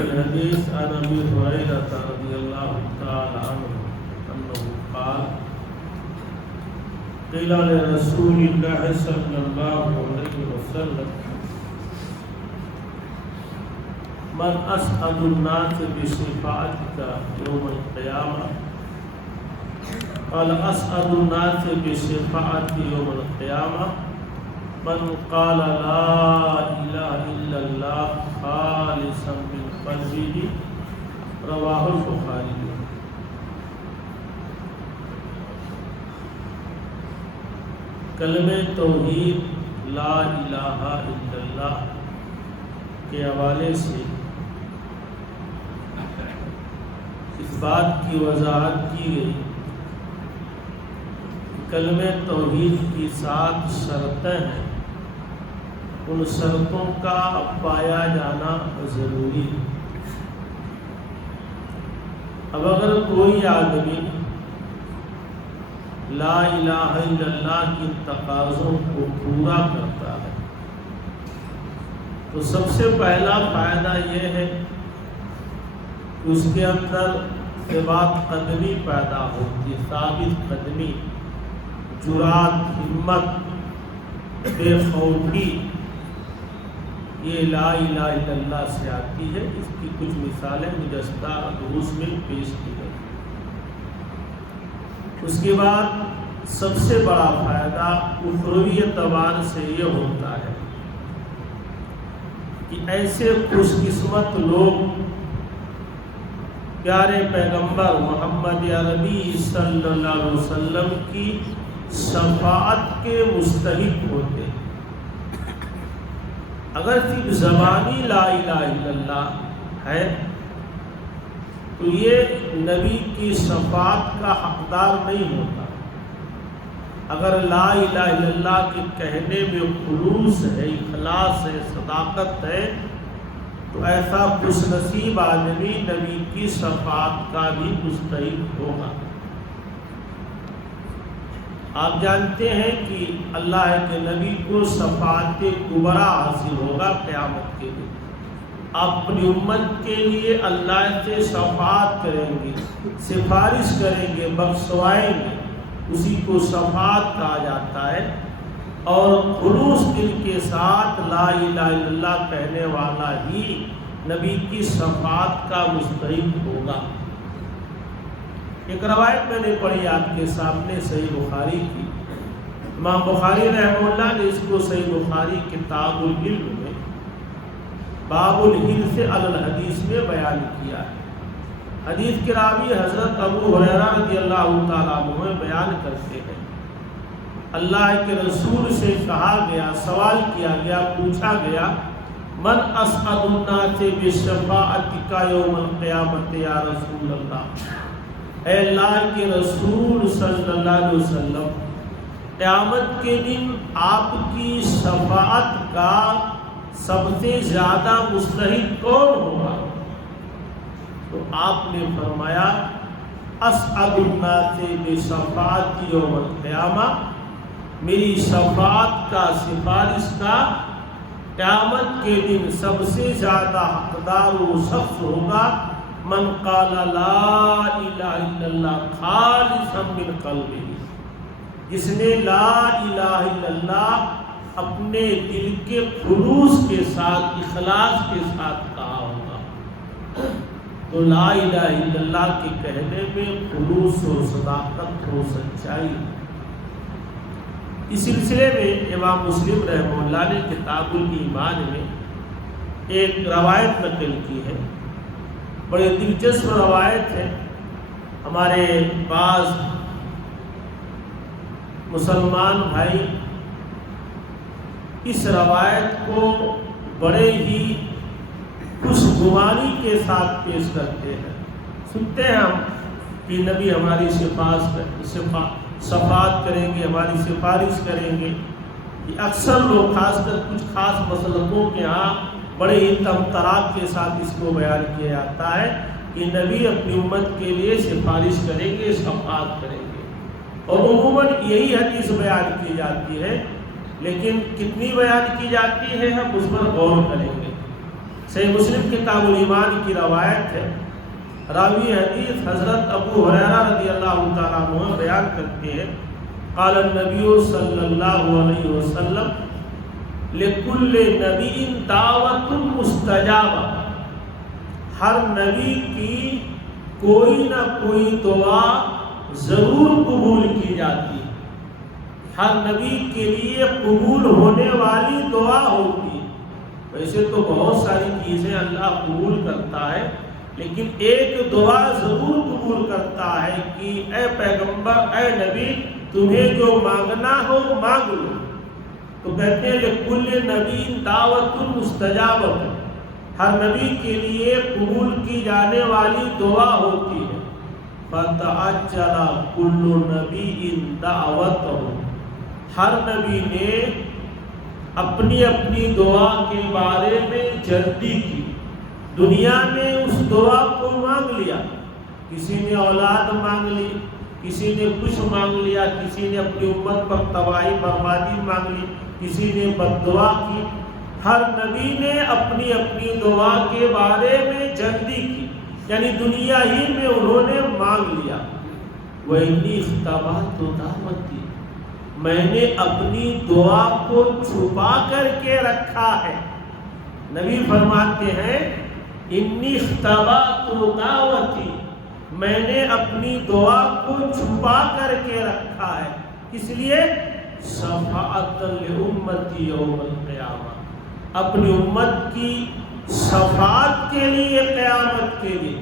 الحديث عن أبي هريرة رضي الله تعالى عنه أنه قال قيل لرسول الله صلى الله عليه وسلم من أسعد الناس بشفاعتك يوم القيامة قال أسعد الناس بشفاعتي يوم القيامة من قال لا إله إلا الله خالصا من قلبه رواه البخاری۔ کلمہ توحید لا الہ الا اللہ کے حوالے سے اس بات کی وضاحت کی گئی، کلمہ توحید کی 7 شرطیں ہیں، ان شرطوں کا پایا جانا ضروری ہے۔ اب اگر کوئی آدمی لا الہ الا اللہ کی تقاضوں کو پورا کرتا ہے تو سب سے پہلا فائدہ یہ ہے کہ اس کے اندر ثبات قدمی پیدا ہوتی ہے، ثابت قدمی، جرات، ہمت، بے خوفی، یہ لا الہ الا اللہ سے آتی ہے۔ اس کی کچھ مثالیں گزشتہ دروس میں پیش کی گئی۔ اس کے بعد سب سے بڑا فائدہ اخروی اعتبار سے یہ ہوتا ہے کہ ایسے خوش قسمت لوگ پیارے پیغمبر محمد عربی صلی اللہ علیہ وسلم کی شفاعت کے مستحق ہوتے ہیں۔ اگر صرف زبانی لا الہ الا اللہ ہے تو یہ نبی کی شفاعت کا حقدار نہیں ہوتا۔ اگر لا الہ الا اللہ کے کہنے میں خلوص ہے، اخلاص ہے، صداقت ہے تو ایسا خوش نصیب آدمی نبی کی شفاعت کا بھی مستحق ہوگا۔ آپ جانتے ہیں کہ اللہ کے نبی کو شفاعت کبریٰ حاصل ہوگا قیامت کے دن۔ اپنی امت کے لیے اللہ سے شفاعت کریں گے، سفارش کریں گے، بخشوائیں گے، اسی کو شفاعت کہا جاتا ہے۔ اور خلوص دل کے ساتھ لا الہ الا اللہ کہنے والا ہی نبی کی شفاعت کا مستحق ہوگا۔ ایک روایت میں نے پڑھی آپ کے سامنے صحیح بخاری کی، امام بخاری رحمہ اللہ نے اس کو صحیح بخاری کتاب العلم میں باب الحرص علی الحدیث میں بیان کیا ہے۔ حدیث کے راوی حضرت ابو ہریرہ رضی اللہ تعالیٰ عنہ بیان کرتے ہیں، اللہ کے رسول سے کہا گیا، سوال کیا گیا، پوچھا گیا، من اسعد الناس بشفاعتک یوم القیامت یا رسول اللہ، اے اللہ کے رسول صلی اللہ علیہ وسلم، قیامت کے دن آپ کی شفاعت کا سب سے زیادہ مستحق کون ہوگا؟ تو آپ نے فرمایا اسعد الناس بشفاعتی یوم القیامہ، میری شفاعت کا، سفارش کا قیامت کے دن سب سے زیادہ حقدار وہ شخص ہوگا من قال لا الہ الا اللہ خالصا من قلبہ، جس نے لا الہ الا اللہ اپنے دل کے خلوص کے ساتھ، اخلاص کے ساتھ کہا ہوگا۔ تو لا الہ الا اللہ کے کہنے میں خلوص و صداقت و سچائی۔ اس سلسلے میں امام مسلم رحمہ اللہ نے کتاب الایمان میں ایک روایت نقل کی ہے، بڑی دلچسپ روایت ہے۔ ہمارے بعض مسلمان بھائی اس روایت کو بڑے ہی خوشگواری کے ساتھ پیش کرتے ہیں۔ سنتے ہیں ہم کہ نبی ہماری شفاعت کریں گے، ہماری سفارش کریں گے۔ یہ اکثر لوگ خاص کر کچھ خاص مسلکوں کے ہاں بڑے ہی تمطراق کے ساتھ اس کو بیان کیا جاتا ہے کہ نبی اپنی امت کے لیے سفارش کریں گے، شفاعت کریں گے، اور عموماً یہی حدیث بیان کی جاتی ہے، لیکن کتنی بیان کی جاتی ہے ہم اس پر غور کریں گے۔ صحیح مسلم کتاب الایمان کی روایت ہے، راوی حدیث حضرت ابو ہریرہ رضی اللہ تعالیٰ عنہ بیان کرتے ہیں، قال النبی صلی اللہ علیہ وسلم لکل نبی دعوت مستجابہ، ہر نبی کی کوئی نہ کوئی دعا ضرور قبول کی جاتی ہے، ہر نبی کے لیے قبول ہونے والی دعا ہوتی ہے۔ ویسے تو بہت ساری چیزیں اللہ قبول کرتا ہے، لیکن ایک دعا ضرور قبول کرتا ہے کہ اے پیغمبر، اے نبی، تمہیں جو مانگنا ہو مانگ لو۔ تو کہتے ہیں لکل نبی دعوت مستجابۃ، ہر نبی کے لیے قبول کی جانے والی دعا ہوتی ہے۔ فتعجل کل نبی دعوتہ، ہر نبی نے اپنی اپنی دعا کے بارے میں جلدی کی، دنیا میں اس دعا کو مانگ لیا، کسی نے اولاد مانگ لی، کسی نے کچھ مانگ لیا، کسی نے اپنی امت پر تباہی بربادی مانگ لی، کسی نے بد دعا کی، ہر نبی نے اپنی اپنی دعا کے بارے میں جلدی کی، یعنی دنیا ہی میں انہوں نے مانگ لیا۔ وَإِنِّي اخْتَبَأْتُ دَعْوَتِي، میں نے اپنی دعا کو چھپا کر کے رکھا ہے۔ نبی فرماتے ہیں اِنِّي اخْتَبَأْتُ دَعْوَتِي، میں نے اپنی دعا کو چھپا کر کے رکھا ہے، اس لیے شفاعۃ لأمتی یوم القیامہ، اپنی امت کی شفاعت کے لیے، قیامت کے لیے۔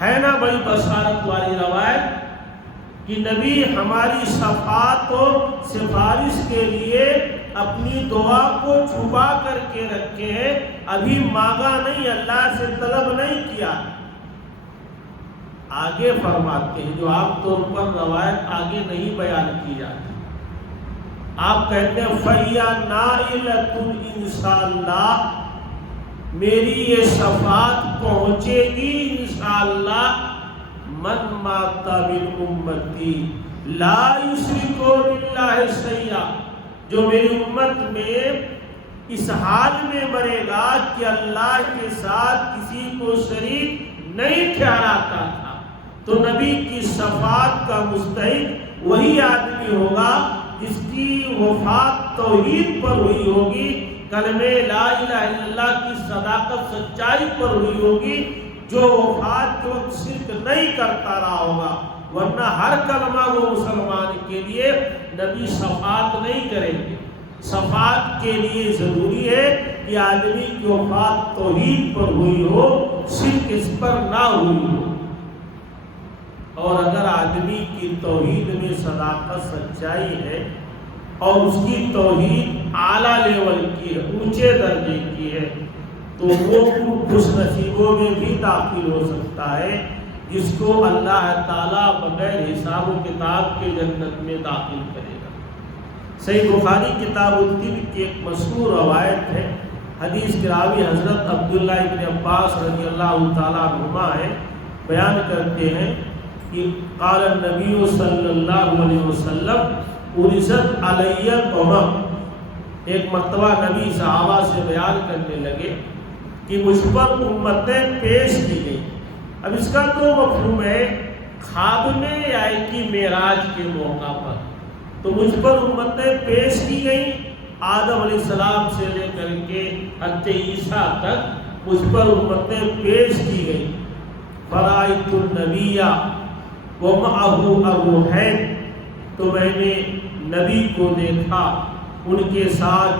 ہے نا بڑی بشارت والی روایت کہ نبی ہماری شفاعت اور سفارش کے لیے اپنی دعا کو چھپا کر کے رکھے ہیں، ابھی مانگا نہیں، اللہ سے طلب نہیں کیا۔ آگے فرماتے ہیں، جو عام طور پر روایت آگے نہیں بیان کی جاتی، آپ کہتے ہیں فَإِيَا نَائِلَةٌ انشاءاللہ، میری یہ شفاعت پہنچے گی انشاءاللہ، من مات من امتی لا یشرک باللہ شیئا، جو میری امت میں اس حال میں مرے گا کہ اللہ کے ساتھ کسی کو شریک نہیں ٹھہراتا تھا، تو نبی کی شفاعت کا مستحق وہی آدمی ہوگا جس کی وفات توحید پر ہوئی ہوگی، کلمہ لا الہ الا اللہ کی صداقت سچائی پر ہوئی ہوگی، جو وفات کے وقت شرک نہیں کرتا رہا ہوگا، ورنہ ہر کلمہ وہ مسلمان کے لیے نبی شفاعت نہیں کریں گے۔ شفاعت کے لیے ضروری ہے کہ آدمی کی وفات توحید پر ہوئی ہو، شرک اس پر نہ ہوئی ہو، اور اگر آدمی کی توحید میں صداقت سچائی ہے اور اس کی توحید اعلیٰ لیول کی ہے، اونچے درجے کی ہے، تو وہ خوش نصیبوں میں بھی داخل ہو سکتا ہے، جس کو اللہ تعالیٰ بغیر حساب و کتاب کے جنت میں داخل کرے گا۔ صحیح بخاری کتاب الطب کی ایک مشہور روایت ہے، حدیث کے راوی حضرت عبداللہ ابن عباس رضی اللہ تعالیٰ عنہما ہے، بیان کرتے ہیں کہ قال النبی صلی اللہ علیہ وسلم عرضت علی الامم، ایک مرتبہ نبی صحابہ سے بیان کرنے لگے کہ مجھ پر امتیں پیش کی گئی۔ اب اس کا تو مفہوم ہے خواب میں یا کہ معراج کے موقع پر، تو مجھ پر امتیں پیش کی گئی، آدم علیہ السلام سے لے کر کے حضرت عیسیٰ تک مجھ پر امتیں پیش کی گئی۔ فرأیت النبی ومعہ الروحین، تو میں نے نبی کو دیکھا، ان کے ساتھ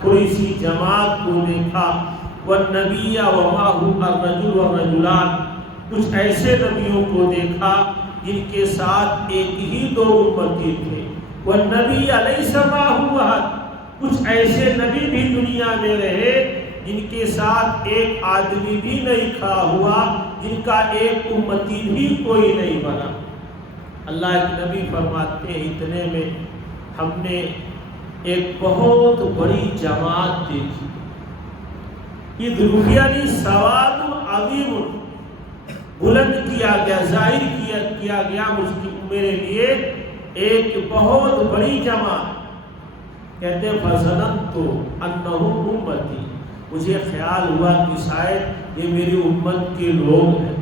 تھوڑی سی جماعت کو دیکھا، والنبی ومعہ الرجل والرجلان، کچھ ایسے نبیوں کو دیکھا جن کے ساتھ ایک ہی دو امتی تھے، والنبی لیس معہ احد، کچھ ایسے نبی بھی دنیا میں رہے جن کے ساتھ ایک آدمی بھی نہیں کھڑا ہوا، جن کا ایک امتی بھی کوئی نہیں بنا۔ اللہ کے نبی فرماتے ہیں اتنے میں ہم نے ایک بہت بڑی جماعت دیکھی، یہ یعنی سواد عظیم، بلند کیا گیا، ظاہر کیا گیا میرے لیے ایک بہت بڑی جماعت۔ کہتے ہیں فظننت انہم امتی، مجھے خیال ہوا کہ شاید یہ میری امت کے لوگ ہیں۔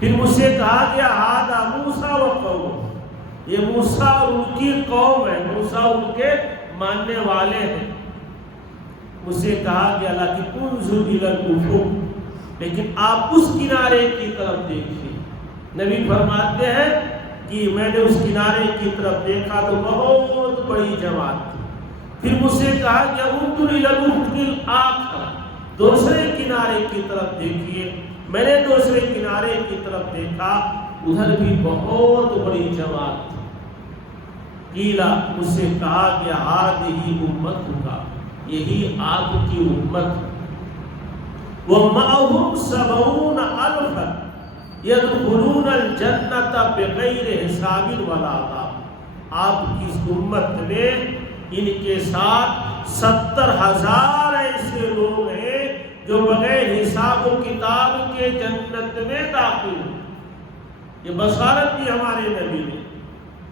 پھر مجھ سے کہا گیا ھذا موسیٰ و قوم، یہ موسیٰ اور ان کی قوم ہے، موسیٰ ان کے ماننے والے ہیں۔ مجھ سے کہا گیا لیکن انظر الی الافق، لیکن آپ اس کنارے کی طرف دیکھیے۔ نبی فرماتے ہیں کہ میں نے اس کنارے کی طرف دیکھا تو بہت بڑی جماعت تھی۔ پھر مجھ سے کہا گیا انظر الی الافق الآخر، دوسرے کنارے کی طرف دیکھیے۔ میں نے دوسرے کنارے کی طرف دیکھا، ادھر بھی بہت بڑی جماعت تھی۔ قیل، مجھ سے کہا گیا ھذہ امتک، یہی آپ کی امت، ومعهم 70,000 يدخلون الجنة بغیر حساب ولا عذاب۔ آپ کی اس امت میں ان کے ساتھ 70,000 ایسے لوگ ہیں جو بغیر حساب و کتاب کے جنت میں داخل ہیں۔ یہ بشارت دی ہمارے نبی نے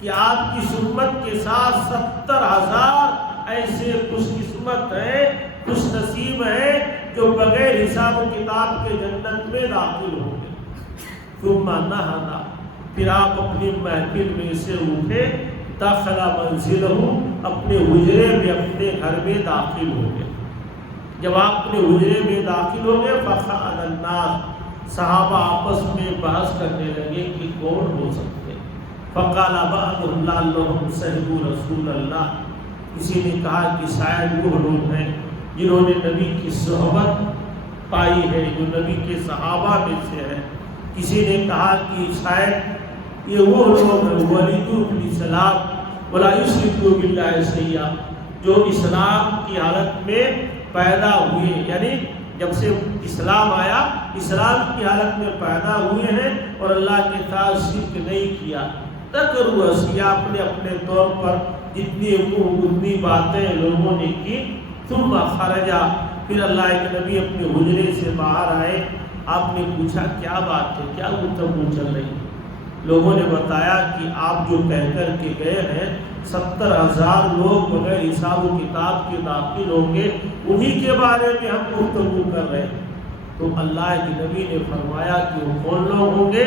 کہ آپ کی امت کے ساتھ 70,000 ایسے خوش قسمت ہیں، خوش نصیب ہیں جو بغیر حساب و کتاب کے جنت میں داخل ہوں گے۔ ثم نہض، پھر آپ اپنی محفل میں سے اٹھے، دخل منزلہ، اپنے حجرے میں اپنے گھر میں داخل ہو گئے۔ جب آپ اپنے حجرے میں داخل ہو گئے فقال الناس، صحابہ آپس میں بحث کرنے لگے کہ کون ہو سکتے۔ فقال بعضهم لعلهم صحبوا رسول اللہ، کسی نے کہا کہ شاید وہ لوگ ہیں جنہوں نے نبی کی صحبت پائی ہے، جو نبی کے صحابہ میں سے ہیں۔ کسی نے کہا کہ شاید یہ وہ لوگ ہیں ولدوا فی الاسلام ولا یشرکوا باللہ شیئا، جو اسلام کی حالت میں پیدا ہوئے، یعنی جب سے اسلام آیا اسلام کی حالت میں پیدا ہوئے ہیں اور اللہ کے ساتھ شرک نہیں کیا۔ تکروا اشیاء، اپنے اپنے طور پر جتنی باتیں لوگوں نے کی۔ ثم خرجا، پھر اللہ کے نبی اپنے حجرے سے باہر آئے۔ آپ نے پوچھا کیا بات ہے، کیا گفتگو چل رہی ہے؟ لوگوں نے بتایا کہ آپ جو کہہ کر کے گئے ہیں 70,000 لوگ بغیر حساب و کتاب کے داخل ہوں گے، انہی کے بارے میں ہم گفتگو کر رہے ہیں۔ تو اللہ کے نبی نے فرمایا کہ وہ کون لوگ ہوں گے؟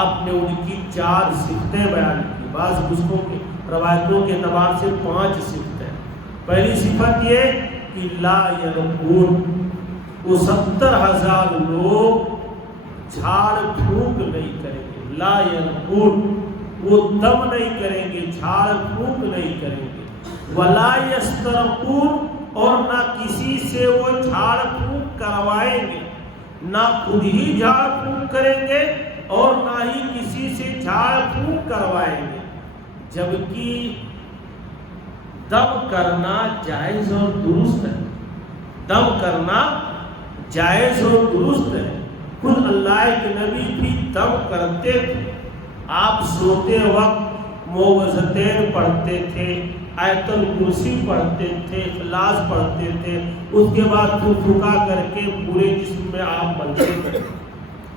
آپ نے ان کی 4 صفتیں بیان کی، بعض نسخوں کے روایتوں کے اعتبار سے 5 صفتیں۔ پہلی صفت یہ کہ لا یرقون، وہ 70,000 لوگ جھاڑ پھونک نہیں کریں گے۔ لا یرقون، وہ دم نہیں کریں گے، جھاڑ پھونک نہیں کریں گے۔ ولا یسترقون، اور نہ کسی سے وہ جھاڑ پھونک کروائیں گے، نہ خود ہی جھاڑ پھونک کریں گے اور نہ ہی کسی سے جھاڑ پھونک کروائیں گے۔ جبکہ دم کرنا جائز اور درست ہے، دم کرنا جائز اور درست ہے۔ خود اللہ کے نبی بھی دم کرتے تھے، آپ سوتے وقت معوذتین پڑھتے تھے، آیت الکرسی پڑھتے تھے، اخلاص پڑھتے تھے، اس کے بعد پھکا کر کے پورے جسم میں آپ ملتے تھے۔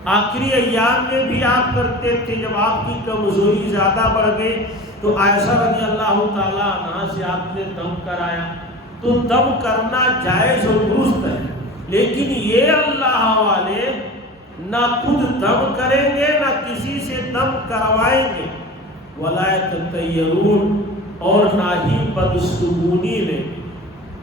آخری ایام میں بھی آپ کرتے تھے۔ جب آپ کی کمزوری زیادہ بڑھ گئی تو عائشہ رضی اللہ تعالیٰ عنہا سے آپ نے دم کرایا۔ تو دم کرنا جائز و درست ہے، لیکن یہ اللہ والے نہ خود دم کریں گے نہ کسی سے دم کروائیں گے۔ ولا یتطیرون، اور نہ ہی بدشگونی لیں گے۔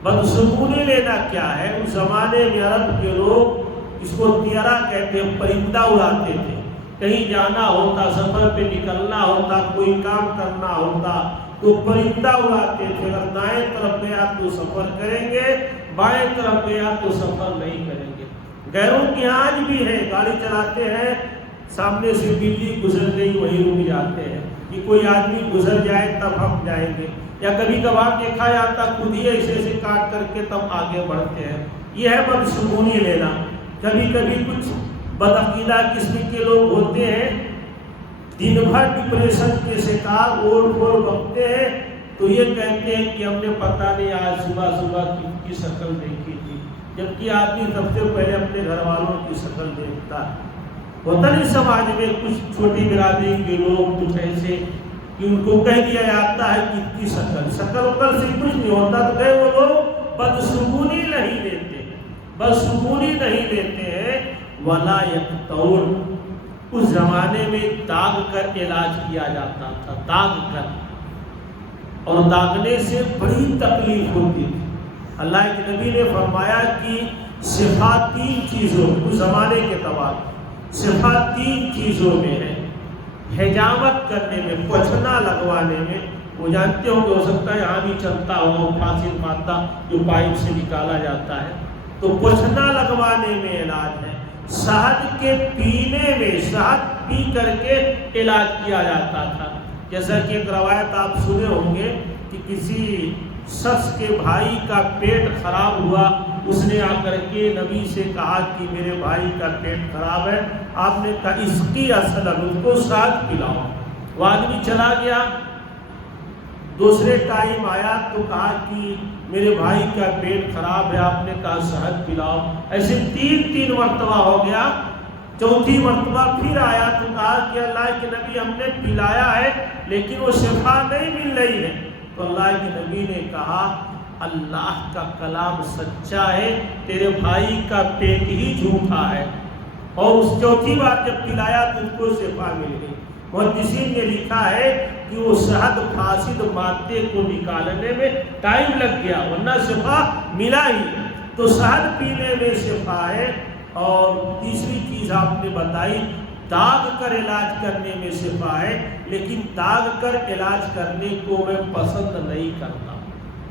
بدشگونی لینا کیا ہے؟ اس زمانے میں عرب کے لوگ اس کو طیرہ کہتے ہیں، پرندہ اڑاتے تھے۔ کہیں جانا ہوتا، سفر پہ نکلنا ہوتا، کوئی کام کرنا ہوتا تو پرندہ اڑاتے تھے۔ اگر دائیں طرف گیا تو سفر کریں گے، بائیں طرف گیا تو سفر نہیں کریں گے۔ غیروں کی آج بھی ہے، گاڑی چلاتے ہیں، سامنے سے بلی گزر گئی وہیں رک جاتے ہیں کہ کوئی آدمی گزر جائے تب ہم جائیں گے، یا کبھی کبھار دیکھا جاتا خود ہی ایسے ایسے کاٹ کر کے تب آگے بڑھتے ہیں۔ یہ ہے بدشگونی لینا۔ کبھی کبھی کچھ بدعقیدہ قسم کے لوگ ہوتے ہیں، دن بھر ڈپریشن کے شکار اوڑ پھوڑ بکتے ہیں، تو یہ کہتے ہیں کہ ہم نے پتہ نہیں آج صبح صبح کی شکل دیکھی تھی، جبکہ آدمی سب سے پہلے اپنے گھر والوں کی شکل دیکھتا ہے۔ ہوتا نہیں سماج میں کچھ چھوٹی برادری کے لوگ کچھ ایسے کہ ان کو کہہ دیا جاتا ہے کہ اتنی شکل سے کچھ نہیں ہوتا، تو گئے وہ لوگ بدشگونی نہیں لیتے۔ بس سکون ہی نہیں لیتے ہیں، ولا یقطعون، اس زمانے میں داغ کر علاج کیا جاتا تھا، داغ کر، اور داغنے سے بڑی تکلیف ہوتی تھی۔ اللہ کے نبی نے فرمایا کہ شفا 3 چیزوں، اس زمانے کے اعتبار شفا 3 چیزوں میں ہے، حجامت کرنے میں، پوچھنا لگوانے میں، وہ جانتے ہو کہ ہو سکتا ہے یہاں بھی چلتا ہو فاسد مادہ جو پائپ سے نکالا جاتا ہے، تو پوچھنا لگوانے میں علاج ہے، شہد کے پینے میں، شہد پی کر کے علاج کیا جاتا تھا۔ جیسا کہ ایک روایت آپ سنے ہوں گے کہ کسی شخص کے بھائی کا پیٹ خراب ہوا، اس نے آ کر کے نبی سے کہا کہ میرے بھائی کا پیٹ خراب ہے، آپ نے کہا اس کی اصل اس کو شہد پلاؤ۔ وہ آدمی چلا گیا، دوسرے ٹائم آیا تو کہا کہ میرے بھائی کا پیٹ خراب ہے، آپ نے کہا شہد پلاؤ۔ ایسے 3 مرتبہ ہو گیا، چوتھی مرتبہ پھر آیا تو کہا کہ اللہ کے نبی ہم نے پلایا ہے لیکن وہ شفا نہیں مل رہی ہے، تو اللہ کے نبی نے کہا اللہ کا کلام سچا ہے، تیرے بھائی کا پیٹ ہی جھوٹا ہے، اور اس چوتھی بار جب پلایا تو اس کو شفا مل گئی۔ محدثین نے لکھا ہے کہ وہ شہد فاسد مادے کو نکالنے میں ٹائم لگ گیا ورنہ شفا ملا ہی، تو شہد پینے میں شفا ہے۔ اور تیسری چیز آپ نے بتائی داغ کر علاج کرنے میں شفا ہے، لیکن داغ کر علاج کرنے کو میں پسند نہیں کرتا۔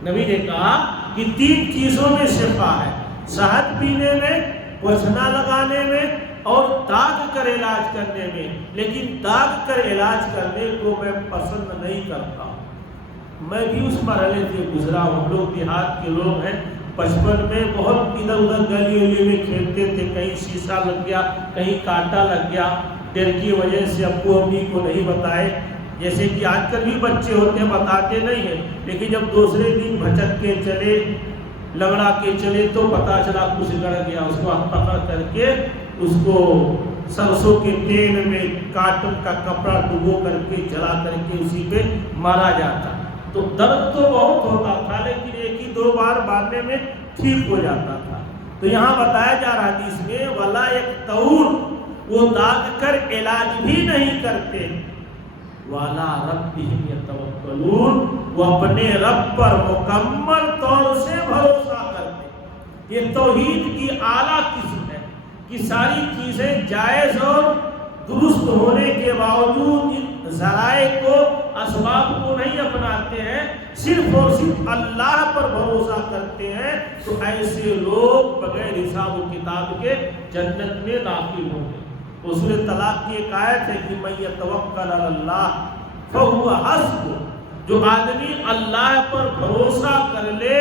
نبی نے کہا کہ 3 چیزوں میں شفا ہے، شہد پینے میں، پوچھنا لگانے میں، اور داغ کر علاج کرنے میں، لیکن داغ کر علاج کرنے کو میں پسند نہیں کرتا۔ میں بھی اس مرحلے سے گزرا ہوں، ہم لوگ دیہات کے لوگ ہیں، بچپن میں بہت ادھر ادھر گلی ولی میں کھیلتے تھے، کہیں شیشہ لگ گیا، کہیں کانٹا لگ گیا، ڈر کی وجہ سے ابو امی کو نہیں بتائے، جیسے کہ آج کل بھی بچے ہوتے ہیں بتاتے نہیں ہیں، لیکن جب دوسرے دن بھچک کے چلے، لگڑا کے چلے تو پتہ چلا کچھ گڑ گیا، اس کو پکڑ کر کے اس کو سرسوں کے تیل میں کاٹن کا کپڑا ڈبو کر کے جلا کر کے اسی پہ مارا جاتا۔ تو درد تو بہت ہوتا تھا لیکن 1-2 بار مارنے میں ٹھیک ہو جاتا تھا۔ تو یہاں بتایا جا رہا حدیث میں ولا یقطعون، وہ داغ کر علاج بھی نہیں کرتے، وعلی ربہم یتوکلون، وہ اپنے رب پر مکمل طور سے بھروسہ کرتے۔ یہ توحید کی اعلیٰ قسم ہے کہ ساری چیزیں جائز اور درست ہونے کے باوجود ان ذرائع کو، اسباب کو نہیں اپناتے ہیں، صرف اور صرف اللہ پر بھروسہ کرتے ہیں، تو ایسے لوگ بغیر حساب و کتاب کے جنت میں داخل ہوں گے۔ سورۃ طلاق کی ایک آیت ہے کہ من یتوکل علی اللہ فہو حسبہ، جو آدمی اللہ پر بھروسہ کر لے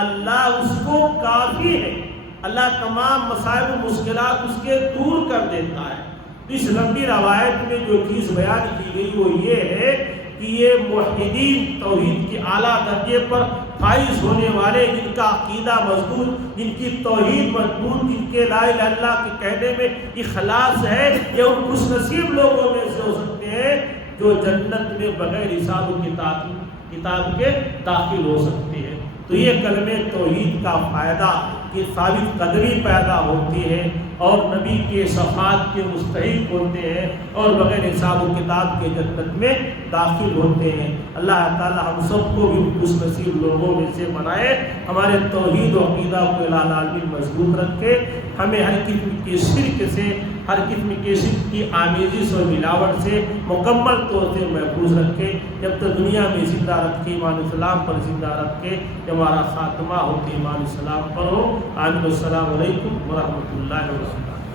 اللہ اس کو کافی ہے، اللہ تمام مسائل و مشکلات اس کے دور کر دیتا ہے۔ اس لمبی روایت میں جو چیز بیان کی گئی وہ یہ ہے کہ یہ موحدین، توحید کے اعلیٰ درجے پر فائز ہونے والے، جن کا عقیدہ مضبوط، جن کی توحید مضبوط، جن کے لا الہ الا اللہ کے کہنے میں اخلاص ہے، یہ ان خوش نصیب لوگوں میں سے ہو سکتے ہیں جو جنت میں بغیر حساب و کتاب کے داخل ہو سکتے ہیں۔ تو یہ کلمہ توحید کا فائدہ کہ ثابت قدمی پیدا ہوتی ہے اور نبی کے صفات کے مستحق ہوتے ہیں اور بغیر حساب و کتاب کے جنت میں داخل ہوتے ہیں۔ اللہ تعالی ہم سب کو بھی خوش نصیب لوگوں میں سے بنائے، ہمارے توحید و عقیدہ کو الہ العالمین مضبوط رکھے، ہمیں ہر قسم کے شرک سے، ہر قسم کے شرک کی آمیزش اور ملاوٹ سے مکمل طور سے محفوظ رکھے، جب تک دنیا میں زندہ رکھے، ایمان اسلام پر زندہ رکھے، جب ہمارا خاتمہ ہوتے ایمان اسلام پر ہو۔ آمین۔ السلام علیکم ورحمۃ اللہ وبرکاتہ۔